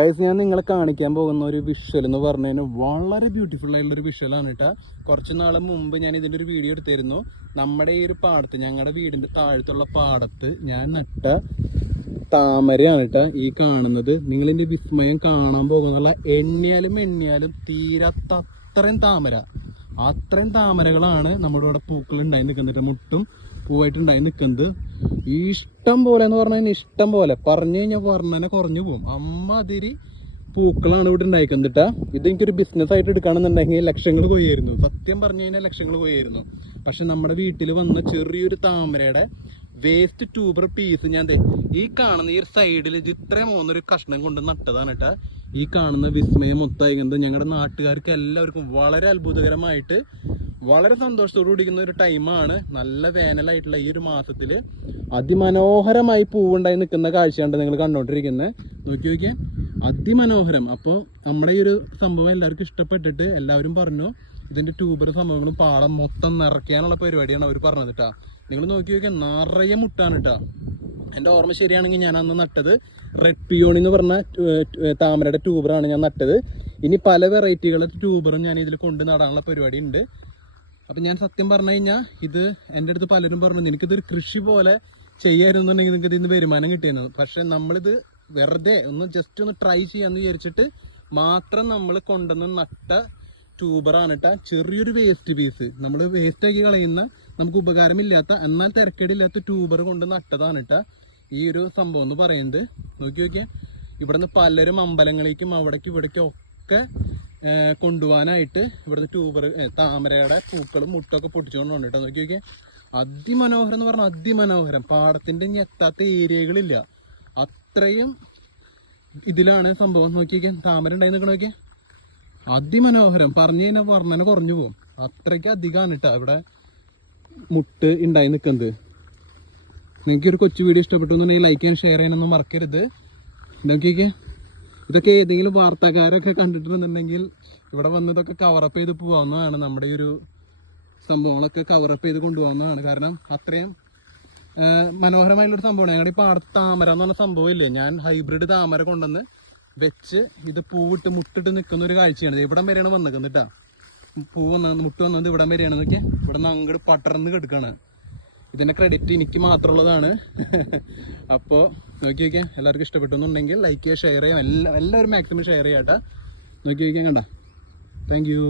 Guys, ഞാൻ നിങ്ങളെ കാണിക്കാൻ പോകുന്ന ഒരു വിഷ്വൽ എന്ന് പറഞ്ഞു കഴിഞ്ഞാൽ വളരെ ബ്യൂട്ടിഫുൾ ആയിട്ടുള്ളൊരു വിഷ്വലാണ് കേട്ടോ. കുറച്ച് നാൾ മുമ്പ് ഞാൻ ഇതിൻ്റെ ഒരു വീഡിയോ എടുത്തിരുന്നു. നമ്മുടെ ഈ ഒരു പാടത്ത്, ഞങ്ങളുടെ വീടിൻ്റെ താഴത്തുള്ള പാടത്ത് ഞാൻ നട്ട താമരയാണ് കേട്ടോ ഈ കാണുന്നത്. നിങ്ങളിതിൻ്റെ വിസ്മയം കാണാൻ പോകുന്നുള്ള എണ്ണിയാലും തീരാത്ത അത്രയും താമരകളാണ് നമ്മുടെ ഇവിടെ പൂക്കൾ ഉണ്ടായി നിൽക്കുന്നുണ്ട്. മുട്ടും പൂവായിട്ടുണ്ടായി നിൽക്കുന്നത് ഇഷ്ടം പോലെ എന്ന് പറഞ്ഞു കഴിഞ്ഞാൽ ഇഷ്ടം പോലെ പറഞ്ഞു കഴിഞ്ഞാൽ വർണ്ണന കുറഞ്ഞു പോകും. അമ്മാതിരി പൂക്കളാണ് ഇവിടെ ഉണ്ടായിക്കുന്നത് കേട്ടോ. ഇത് എനിക്കൊരു ബിസിനസ് ആയിട്ട് എടുക്കുകയാണെന്നുണ്ടെങ്കിൽ ലക്ഷങ്ങൾ കൊയ്യായിരുന്നു. സത്യം പറഞ്ഞു കഴിഞ്ഞാൽ ലക്ഷങ്ങൾ കൊയ്യായിരുന്നു. പക്ഷെ നമ്മുടെ വീട്ടിൽ വന്ന ചെറിയൊരു താമരയുടെ വേസ്റ്റ് ട്യൂബർ പീസ് ഞാൻ ഈ കാണുന്ന ഈ ഒരു സൈഡിൽ ഇത്രയും പോകുന്നൊരു കഷ്ണം കൊണ്ട് നട്ടതാണ് കേട്ടോ. ഈ കാണുന്ന വിസ്മയം മൊത്തമായിരിക്കുന്നത് ഞങ്ങളുടെ നാട്ടുകാർക്ക് എല്ലാവർക്കും വളരെ അത്ഭുതകരമായിട്ട് വളരെ സന്തോഷത്തോടു കൂടിക്കുന്ന ഒരു ടൈമാണ്. നല്ല വേനലായിട്ടുള്ള ഈ ഒരു മാസത്തിൽ അതിമനോഹരമായി പൂവുണ്ടായി നിൽക്കുന്ന കാഴ്ചയാണ് നിങ്ങൾ കണ്ടുകൊണ്ടിരിക്കുന്നത്. നോക്കിയാൽ അതിമനോഹരം. അപ്പോൾ നമ്മുടെ ഈ ഒരു സംഭവം എല്ലാവർക്കും ഇഷ്ടപ്പെട്ടിട്ട് എല്ലാവരും പറഞ്ഞു ഇതിൻ്റെ ട്യൂബർ സംഭവങ്ങളും പാടം മൊത്തം നിറയ്ക്കാനുള്ള പരിപാടിയാണ് അവർ പറഞ്ഞത് കേട്ടോ. നിങ്ങൾ നോക്കിയാൽ നിറയെ മുട്ടാണ് കേട്ടോ. എൻ്റെ ഓർമ്മ ശരിയാണെങ്കിൽ ഞാൻ അന്ന് നട്ടത് റെഡ് പിയോണി എന്ന് പറഞ്ഞ താമരയുടെ ട്യൂബറാണ് ഞാൻ നട്ടത്. ഇനി പല വെറൈറ്റികളുടെ ട്യൂബറും ഞാൻ ഇതിൽ കൊണ്ട് നടാനുള്ള പരിപാടി ഉണ്ട്. അപ്പം ഞാൻ സത്യം പറഞ്ഞു കഴിഞ്ഞാൽ ഇത് എൻ്റെ അടുത്ത് പലരും പറഞ്ഞു എനിക്കിതൊരു കൃഷി പോലെ ചെയ്യായിരുന്നുണ്ടെങ്കിൽ നിങ്ങൾക്ക് ഇതിൽ നിന്ന് വരുമാനം കിട്ടിയെന്ന്. പക്ഷേ നമ്മളിത് വെറുതെ ജസ്റ്റ് ഒന്ന് ട്രൈ ചെയ്യാമെന്ന് വിചാരിച്ചിട്ട് മാത്രം നമ്മൾ കൊണ്ടുവന്ന് നട്ട ട്യൂബറാണ് കേട്ടോ. ചെറിയൊരു വേസ്റ്റ് പീസ് നമ്മൾ വേസ്റ്റാക്കി കളയുന്ന നമുക്ക് ഉപകാരമില്ലാത്ത എന്നാൽ തിരക്കേടില്ലാത്ത ട്യൂബർ കൊണ്ട് നട്ടതാണ് കേട്ടോ ഈ ഒരു സംഭവം എന്ന് പറയുന്നത്. നോക്കിയാൽ ഇവിടെ നിന്ന് പലരും അമ്പലങ്ങളിലേക്കും അവിടേക്കും ഇവിടേക്കും ഒക്കെ കൊണ്ടുപോകാനായിട്ട് ഇവിടുന്ന് ട്യൂബർ താമരയുടെ പൂക്കളും മുട്ടൊക്കെ പൊട്ടിച്ചുകൊണ്ട് വന്നിട്ടോ. നോക്കിയാൽ അതിമനോഹരം എന്ന് പറഞ്ഞാൽ അതിമനോഹരം. പാടത്തിൻ്റെ ഇനി എത്താത്ത ഏരിയകളില്ല, അത്രയും ഇതിലാണ് സംഭവം. നോക്കിയാൽ താമര ഉണ്ടായി നിൽക്കണ നോക്കിയാൽ അതിമനോഹരം. പറഞ്ഞു കഴിഞ്ഞാൽ വർണ്ണന കുറഞ്ഞു പോകും. അത്രയ്ക്ക് അധികമാണ് കേട്ടോ ഇവിടെ മുട്ട് ഉണ്ടായി നിൽക്കുന്നത്. നിങ്ങൾക്കൊരു കൊച്ചു വീഡിയോ ഇഷ്ടപ്പെട്ടു എന്നുണ്ടെങ്കിൽ ലൈക്ക് ചെയ്യാൻ ഷെയർ ചെയ്യാനൊന്നും മറക്കരുത്. നോക്കിയൊക്കെ ഇതൊക്കെ ഏതെങ്കിലും വാർത്തക്കാരൊക്കെ കണ്ടിട്ടുണ്ടെന്നുണ്ടെങ്കിൽ ഇവിടെ വന്ന് ഇതൊക്കെ കവറപ്പ് ചെയ്ത് പോകാവുന്നതാണ്. നമ്മുടെ ഈ ഒരു സംഭവങ്ങളൊക്കെ കവറപ്പ് ചെയ്ത് കൊണ്ടുപോകുന്നതാണ്. കാരണം അത്രയും മനോഹരമായിട്ടുള്ളൊരു സംഭവമാണ്. ഞങ്ങളുടെ ഈ പാടത്ത് താമര എന്ന് പറഞ്ഞ സംഭവമില്ലേ, ഞാൻ ഹൈബ്രിഡ് താമര കൊണ്ടുവന്ന് വെച്ച് ഇത് പൂവിട്ട് മുട്ടിട്ട് നിൽക്കുന്ന ഒരു കാഴ്ചയാണ്. ഇവിടം വരെയാണ് വന്നിരിക്കുന്നത് കേട്ടോ. പൂ വന്നത് മുട്ട് വന്നത് ഇവിടം വരെയാണ്. നോക്കിയാൽ ഇവിടെ നിന്ന് അങ്ങോട്ട് പടർന്ന് കിടക്കുകയാണ്. ഇതിൻ്റെ ക്രെഡിറ്റ് എനിക്ക് മാത്രമുള്ളതാണ്. അപ്പോൾ നോക്കി വയ്ക്കാം. എല്ലാവർക്കും ഇഷ്ടപ്പെട്ടെന്നുണ്ടെങ്കിൽ ലൈക്ക് ചെയ്യുക, ഷെയർ ചെയ്യാം. എല്ലാവരും മാക്സിമം ഷെയർ ചെയ്യാം കേട്ടോ. നോക്കി വയ്ക്കാം. കണ്ട. Thank you.